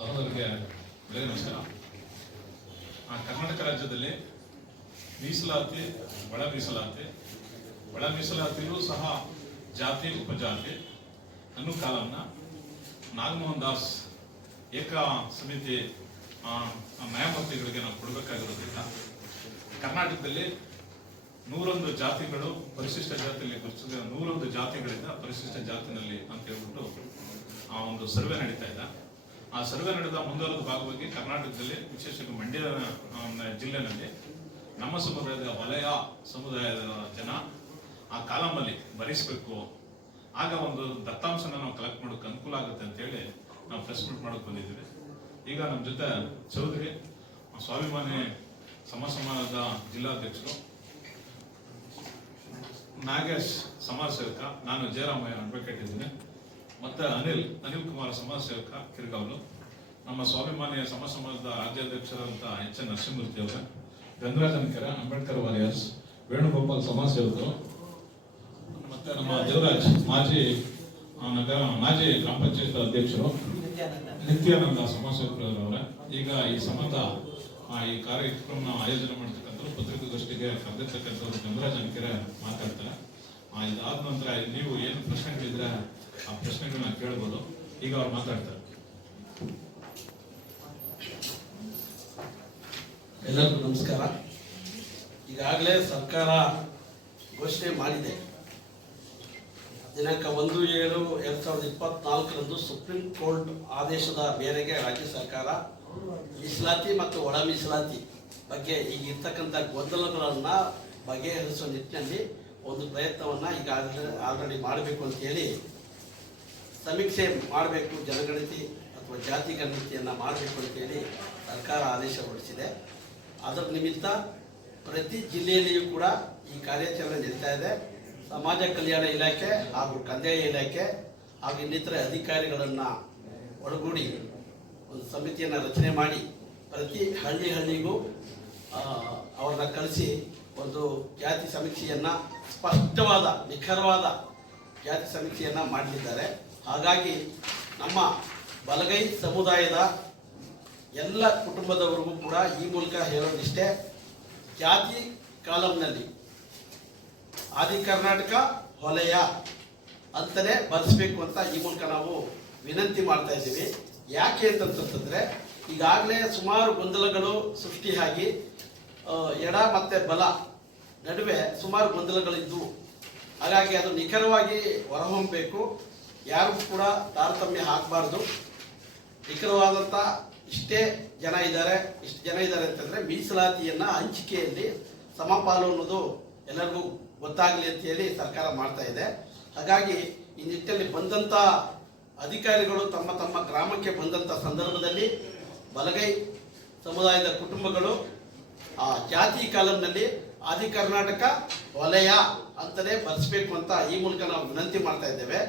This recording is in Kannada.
ಸಹೋದರಿಗೆ ಬೆಳೆ ನಮಸ್ಕಾರ ಆ, ಕರ್ನಾಟಕ ರಾಜ್ಯದಲ್ಲಿ ಮೀಸಲಾತಿ ಒಳ ಮೀಸಲಾತಿ ಒಳ ಮೀಸಲಾತಿಯೂ ಸಹ ಜಾತಿ ಉಪಜಾತಿ ಅನ್ನೋ ಕಾಲನ್ನ ನಾಗಮೋಹನ್ ದಾಸ್ ಏಕ ಸಮಿತಿ ನ್ಯಾಯಮೂರ್ತಿಗಳಿಗೆ ನಾವು ಕೊಡಬೇಕಾಗಿರೋದ್ರಿಂದ ಕರ್ನಾಟಕದಲ್ಲಿ ನೂರೊಂದು ಜಾತಿಗಳು ಪರಿಶಿಷ್ಟ ಜಾತಿಯಲ್ಲಿ ನೂರೊಂದು ಜಾತಿಗಳಿಂದ ಪರಿಶಿಷ್ಟ ಜಾತಿನಲ್ಲಿ ಅಂತ ಹೇಳ್ಬಿಟ್ಟು ಆ ಒಂದು ಸರ್ವೆ ನಡೀತಾ ಇದೆ. ಆ ಸರ್ವೆ ನಡೆದ ಮುಂದುವರೆದ ಭಾಗವಾಗಿ ಕರ್ನಾಟಕದಲ್ಲಿ ವಿಶೇಷವಾಗಿ ಮಂಡ್ಯ ಜಿಲ್ಲೆನಲ್ಲಿ ನಮ್ಮ ಸಮುದಾಯದ ವಲಯ ಸಮುದಾಯದ ಜನ ಆ ಕಾಲಮಲ್ಲಿ ಭರಿಸಬೇಕು. ಆಗ ಒಂದು ದತ್ತಾಂಶನ ನಾವು ಕಲೆಕ್ಟ್ ಮಾಡೋಕೆ ಅನುಕೂಲ ಆಗುತ್ತೆ ಅಂತೇಳಿ ನಾವು ಪ್ರೆಸ್ ಮೀಟ್ ಮಾಡೋಕೆ ಬಂದಿದ್ದೀವಿ. ಈಗ ನಮ್ಮ ಜೊತೆ ಚೌಧರಿ, ಸ್ವಾಭಿಮಾನಿ ಸಮಾಜ ಸಮಾಜದ ಜಿಲ್ಲಾಧ್ಯಕ್ಷರು ನಾಗೇಶ್ ಸಮಾಜ ಸೇವಕ, ನಾನು ಜಯರಾಮಯ್ಯ ಅಡ್ವೊಕೇಟ್ ಇದ್ದೀನಿ. ಮತ್ತೆ ಅನಿಲ್ ಅನಿಲ್ ಕುಮಾರ್ ಸಮಾಜ ಸೇವಕ ಕಿರ್ಗಾವ್ಲು ನಮ್ಮ ಸ್ವಾಭಿಮಾನಿಯ ಸಮ ಸಮಾಜದ ರಾಜ್ಯಾಧ್ಯಕ್ಷರಾದಂಥ ಎಚ್ ಎನ್ ನರಸಿಂಹಮೂರ್ತಿ ಅವರ. ಗಂಗರಾಜನ್ ಕೆರೆ, ಅಂಬೇಡ್ಕರ್ ವಾರಿಯರ್ಸ್, ವೇಣುಗೋಪಾಲ್ ಸಮಾಜ ಸೇವಕರು ಮತ್ತೆ ನಮ್ಮ ದೇವರಾಜ್ ಮಾಜಿ ನಗರ ಮಾಜಿ ಗ್ರಾಮ ಪಂಚಾಯತ್ ಅಧ್ಯಕ್ಷರು. ನಿತ್ಯಾನಂದ ಸಮಾಜ ಸೇವಕರವರ ಈಗ ಈ ಸಂಬಂಧ ಈ ಕಾರ್ಯಕ್ರಮ ಆಯೋಜನೆ ಮಾಡ್ತಕ್ಕಂಥ ಪತ್ರಿಕಾಗೋಷ್ಠಿಗೆ ಕರೆದಿರ್ತಕ್ಕಂಥವ್ರು ಗಂಗರಾಜ್ ಕೆರೆ ಮಾತಾಡ್ತಾರೆ. ಇದಾದ ನಂತರ ನೀವು ಏನು ಪ್ರಶ್ನೆಗಳಿದ್ರೆ ಆ ಪ್ರಶ್ನೆಗಳನ್ನ ಕೇಳ್ಬೋದು. ಈಗ ಅವ್ರು ಮಾತಾಡ್ತಾರೆ. ಎಲ್ಲರಿಗೂ ನಮಸ್ಕಾರ. ಈಗಾಗಲೇ ಸರ್ಕಾರ ಘೋಷಣೆ ಮಾಡಿದೆ. ದಿನಾಂಕ ಒಂದು ಏಳು ಎರಡ್ ಸಾವಿರದ ಇಪ್ಪತ್ನಾಲ್ಕರಂದು ಸುಪ್ರೀಂ ಕೋರ್ಟ್ ಆದೇಶದ ಮೇರೆಗೆ ರಾಜ್ಯ ಸರ್ಕಾರ ಮೀಸಲಾತಿ ಮತ್ತು ಒಳ ಮೀಸಲಾತಿ ಬಗ್ಗೆ ಈಗ ಇರ್ತಕ್ಕಂಥ ಗೊಂದಲಗಳನ್ನ ಬಗೆಹರಿಸುವ ನಿಟ್ಟಿನಲ್ಲಿ ಒಂದು ಪ್ರಯತ್ನವನ್ನ ಈಗ ಆಲ್ರೆಡಿ ಮಾಡಬೇಕು ಅಂತ ಹೇಳಿ ಸಮೀಕ್ಷೆ ಮಾಡಬೇಕು, ಜನಗಣತಿ ಅಥವಾ ಜಾತಿ ಗಣತಿಯನ್ನು ಮಾಡಬೇಕು ಅಂತೇಳಿ ಸರ್ಕಾರ ಆದೇಶ ಹೊರಡಿಸಿದೆ. ಅದರ ನಿಮಿತ್ತ ಪ್ರತಿ ಜಿಲ್ಲೆಯಲ್ಲಿಯೂ ಕೂಡ ಈ ಕಾರ್ಯಾಚರಣೆ ನಡೀತಾ ಇದೆ. ಸಮಾಜ ಕಲ್ಯಾಣ ಇಲಾಖೆ ಹಾಗೂ ಕಂದಾಯ ಇಲಾಖೆ ಹಾಗೂ ಇನ್ನಿತರ ಅಧಿಕಾರಿಗಳನ್ನು ಒಳಗೂಡಿ ಒಂದು ಸಮಿತಿಯನ್ನು ರಚನೆ ಮಾಡಿ ಪ್ರತಿ ಹಳ್ಳಿ ಹಳ್ಳಿಗೂ ಅವ್ರನ್ನ ಕಳಿಸಿ ಒಂದು ಜಾತಿ ಸಮೀಕ್ಷೆಯನ್ನು ಸ್ಪಷ್ಟವಾದ, ನಿಖರವಾದ ಜಾತಿ ಸಮೀಕ್ಷೆಯನ್ನು ಮಾಡಲಿದ್ದಾರೆ. ಹಾಗಾಗಿ ನಮ್ಮ ಬಲಗೈ ಸಮುದಾಯದ ಎಲ್ಲ ಕುಟುಂಬದವರಿಗೂ ಕೂಡ ಈ ಮೂಲಕ ಹೇಳೋದಿಷ್ಟೇ, ಜಾತಿ ಕಾಲಂನಲ್ಲಿ ಆದಿ ಕರ್ನಾಟಕ ಹೊಲೆಯ ಅಂತಲೇ ಬರೆಸ್ಬೇಕು ಅಂತ ಈ ಮೂಲಕ ನಾವು ವಿನಂತಿ ಮಾಡ್ತಾ ಇದ್ದೀವಿ. ಯಾಕೆ ಅಂತಂತಂದ್ರೆ, ಈಗಾಗಲೇ ಸುಮಾರು ಗೊಂದಲಗಳು ಸೃಷ್ಟಿಯಾಗಿ ಎಡ ಮತ್ತೆ ಬಲ ನಡುವೆ ಸುಮಾರು ಗೊಂದಲಗಳಿದ್ದವು ಹಾಗಾಗಿ ಅದು ನಿಖರವಾಗಿ ಹೊರಹೊಮ್ಮಬೇಕು ಯಾರು ಕೂಡ ತಾರತಮ್ಯ ಆಗಬಾರ್ದು ನಿಖರವಾದಂಥ ಇಷ್ಟೇ ಜನ ಇದ್ದಾರೆ. ಇಷ್ಟು ಜನ ಇದ್ದಾರೆ ಅಂತಂದ್ರೆ ಮೀಸಲಾತಿಯನ್ನ ಹಂಚಿಕೆಯಲ್ಲಿ ಸಮಪಾಲು ಅನ್ನೋದು ಎಲ್ಲರಿಗೂ ಗೊತ್ತಾಗಲಿ ಅಂತ ಹೇಳಿ ಸರ್ಕಾರ ಮಾಡ್ತಾ ಇದೆ. ಹಾಗಾಗಿ ಈ ನಿಟ್ಟಿನಲ್ಲಿ ಬಂದಂತ ಅಧಿಕಾರಿಗಳು ತಮ್ಮ ತಮ್ಮ ಗ್ರಾಮಕ್ಕೆ ಬಂದಂತ ಸಂದರ್ಭದಲ್ಲಿ ಬಲಗೈ ಸಮುದಾಯದ ಕುಟುಂಬಗಳು, ಆ ಜಾತಿ ಕಾಲಂನಲ್ಲಿ ಆದಿ ಕರ್ನಾಟಕ ವಲಯ ಅಂತಲೇ ಬರೆಸಬೇಕು ಅಂತ ಈ ಮೂಲಕ ನಾವು ವಿನಂತಿ ಮಾಡ್ತಾ ಇದ್ದೇವೆ.